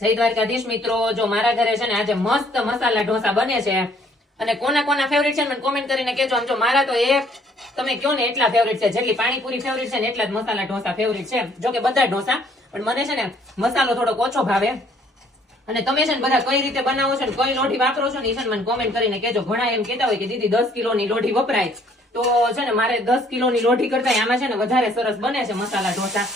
જય દ્વારકાધીશ મિત્રો, જો મારા ઘરે છે ને આજે મસ્ત મસાલા ઢોસા બને છે અને કોના કોના ફેવરિટ છે મને કોમેન્ટ કરીને કહેજો. આમ જો મારા તો એક તમે કયો ને એટલા ફેવરિટ છે, જેટલી પાણીપુરી ફેવરિટ છે ને એટલા જ મસાલા ઢોસા ફેવરિટ છે. જો કે બધા ઢોસા, પણ મને છે ને મસાલો થોડોક ઓછો ભાવે. અને તમે છે ને બધા કઈ રીતે બનાવો છો ને કઈ લોઢી વાપરો છો ને એ છે ને મને કોમેન્ટ કરીને કહેજો. ઘણા એમ કહેતા હોય કે દીદી 10 કિલોની લોઢી વપરાય, તો છે ને મારે 10 કિલોની લોઢી કરતા આમાં છે ને વધારે સરસ બને છે મસાલા ઢોસા.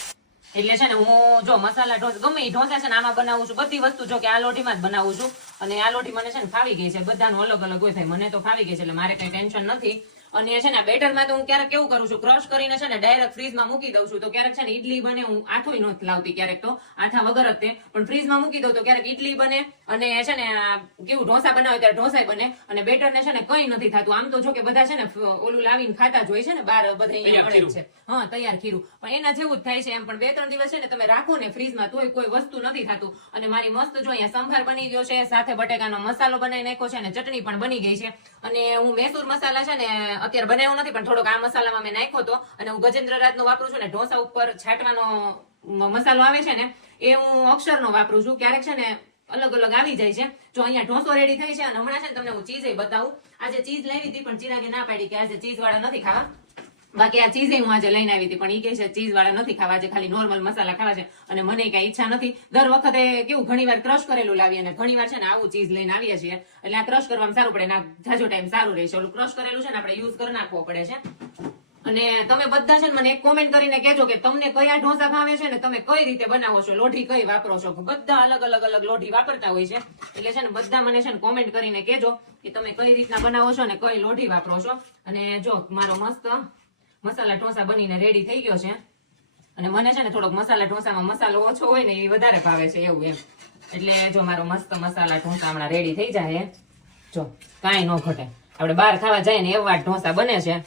એટલે છે ને હું જો મસાલા ઢોસા ગમે એ ઢોસા છે ને આમાં બનાવું છું. બધી વસ્તુ જો કે આ લોઢીમાં જ બનાવું છું અને આ લોઢી મને છે ને ફાવી ગઈ છે. બધાનું અલગ અલગ હોય થાય, મને તો ફાવી ગઈ છે એટલે મારે કઈ ટેન્શન નથી. અને છે ને બેટરમાં તો હું ક્યારેક કેવું કરું છું, ક્રશ કરીને છે ને ડાયરેક્ટ ફ્રીજમાં મૂકી દઉં છું. તો ક્યારેક છે ને ઈડલી બને, હું આથું નથી લાવતી ક્યારેક, તો આથા વગર જ તે પણ ફ્રીજમાં મૂકી દઉં તો ક્યારેક ઈડલી બને અને છે ને કેવું ઢોસા બનાવે ત્યારે ઢોસા બને. અને બેટરને છે ને કઈ નથી થતું. આમ તો જો કે બધા છે ને ઓલું લાવીને ખાતા જ હોય છે ને બહાર બધા છે, હા તૈયાર ખીરું, પણ એના જેવું જ થાય છે એમ. પણ 2-3 દિવસ છે ને તમે રાખો ને ફ્રીજમાં તોય કોઈ વસ્તુ નથી થતું. અને મારી મસ્ત જો અહીંયા સંભાર બની ગયો છે, સાથે બટેકાનો મસાલો બનાવી નાખ્યો છે અને ચટણી પણ બની ગઈ છે. અને હું મૈસૂર મસાલા છે ને અત્યારે બનાવ્યો નથી, પણ થોડોક આ મસાલામાં મેં નાખ્યો હતો. અને હું ગજેન્દ્ર રાતનો વાપરું છું ને ઢોસા ઉપર છાંટવાનો મસાલો આવે છે ને એ હું અક્ષરનો વાપરું છું. ક્યારેક છે ને અલગ અલગ આવી જાય છે. જો અહીંયા ઢોસો રેડી થાય છે અને હમણાં છે ને તમને હું ચીઝ બતાવું. આજે ચીઝ લાવી હતી પણ ચિરાગે ના પાડી કે આજે ચીઝ વાળા નથી ખાવા. બાકી આ ચીઝ હું આજે લઈને આવી હતી પણ એ કહે છે ચીઝ વાળા નથી ખાવા, આજે ખાલી નોર્મલ મસાલા ખાવા છે. અને મને કઈ ઈચ્છા નથી. દર વખતે કેવું ઘણી વાર ક્રશ કરેલું લાવીએ અને ઘણી વાર છે ને આવું ચીઝ લઈને આવીએ છીએ. એટલે આ ક્રશ કરવામાં સારું પડે, ના જાજો ટાઈમ સારું રહેશે. ઓલું ક્રશ કરેલું છે ને આપણે યુઝ કરી નાખવો પડે છે. અને તમે બધા છે ને મને એક કોમેન્ટ કરીને કહેજો કે તમને કયા ઢોસા ભાવે છે ને તમે કઈ રીતે બનાવો છો, લોઢી કઈ વાપરો છો. બધા અલગ અલગ લોઢી વાપરતા હોય છે. એટલે છે ને બધા મને છે ને કોમેન્ટ કરીને કહેજો કે તમે કઈ રીતના બનાવો છો ને કઈ લોઢી વાપરો છો. અને જો મારો મસ્ત મસાલા ઢોસા બનીને રેડી થઈ ગયો છે. અને મને છે ને થોડોક મસાલા ઢોસામાં મસાલો ઓછો હોય ને એ વધારે ભાવે છે એવું એમ. એટલે જો મારો મસ્ત મસાલા ઢોસા હમણાં રેડી થઈ જાય, જો કાંઈ ન ઘટે. આપણે બહાર ખાવા જાય ને એવા ઢોસા બને છે.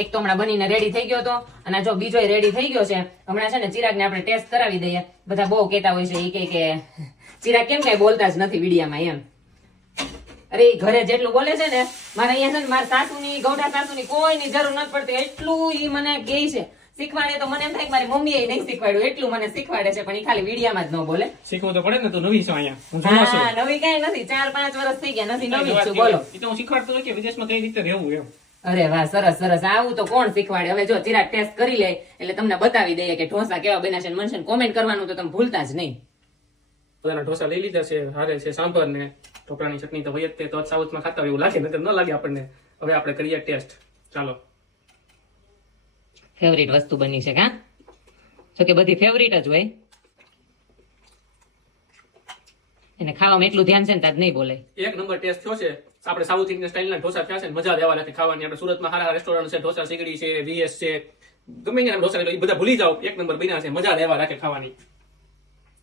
એક તો હમણાં બનીને રેડી થઈ ગયો હતો અને જો બીજો રેડી થઈ ગયો છે. હમણાં છે ને ચિરાગને આપણે ટેસ્ટ કરાવી દઈએ. બધા બહુ કહેતા હોય છે એ કે ચિરાગ કેમ કઈ બોલતા જ નથી વિડીયામાં એમ. અરે ઘરે જેટલું બોલે છે ને મારે અહીંયા છે ને મારા સાસુની ગૌઢા સાસુની કોઈની જરૂર નથી પડતી. એટલું ઈ મને કહે છે શીખવાડે, તો મને એમ થાય મારી મમ્મીએ નહીં શીખવાડ્યું એટલું મને શીખવાડે છે. પણ એ ખાલી વિડીયામાં જ ન બોલે. શીખવું તો પડે ને, તું નવી છો અહીંયા, હું જૂનો છું. હા નવી કઈ નથી, 4-5 વર્ષ થઈ ગયા નથી, નવી જ છું. બોલો એ તો હું શીખવાડતો હોય કે વિદેશમાં કઈ રીતે રહેવું એમ. અરે વાહ, સરસ સરસ. આવું તો કોણ શીખવાડે. હવે જો ચિરાગ ટેસ્ટ કરી લે એટલે તમને બતાવી દઈએ કે ઢોસા કેવા બન્યા છે. મને કોમેન્ટ કરવાનું તો તમે ભૂલતા જ નહીં. બધાના ઢોસા લઈ લીધા છે, હારે છે સાંભર ને ઢોકળાની ચટણી તો હોય જ તે, તો સાઉથમાં ખાતા હોય એવું લાગે, નકર ન લાગે આપણને. હવે આપણે કરીએ ટેસ્ટ. ચાલો. ફેવરિટ વસ્તુ બની છે કા? જો કે બધી ફેવરિટ જ હોય. એને ખાવામાં એટલું ધ્યાન છે ને તાજ નહીં બોલે. એક નંબર ટેસ્ટ થયો છે. આપણે સાઉથ ઇન્ડિયન સ્ટાઇલના ઢોસા થયા છે, મજા લેવા લાગે ખાવાની. આપણે સુરતમાં સારા રેસ્ટોરન્ટ છે, ઢોસા સીગડી છે, વીએસ છે, ગમે ત્યાં ઢોસા એ બધા ભૂલી જાઓ. એક નંબર બન્યા છે, મજા લેવા રાખે ખાવાની.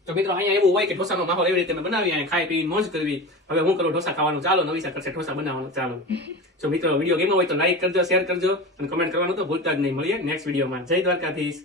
તો મિત્રો અહીંયા એવું હોય કે ઢોસાનો માહોલ એવી રીતે બનાવી અને ખાઈ પી મોજ કરવી. હવે હું કરું ઢોસા ખાવાનું ચાલો, નવી કરશે ઢોસા બનાવવાનું ચાલો. જો મિત્રો વિડીયો ગમ્યો હોય તો લાઈક કરજો, શેર કરજો અને કમેન્ટ કરવાનું તો ભૂલતા જ નહીં. મળીએ નેક્સ્ટ વિડીયોમાં. જય દ્વારકાધીશ.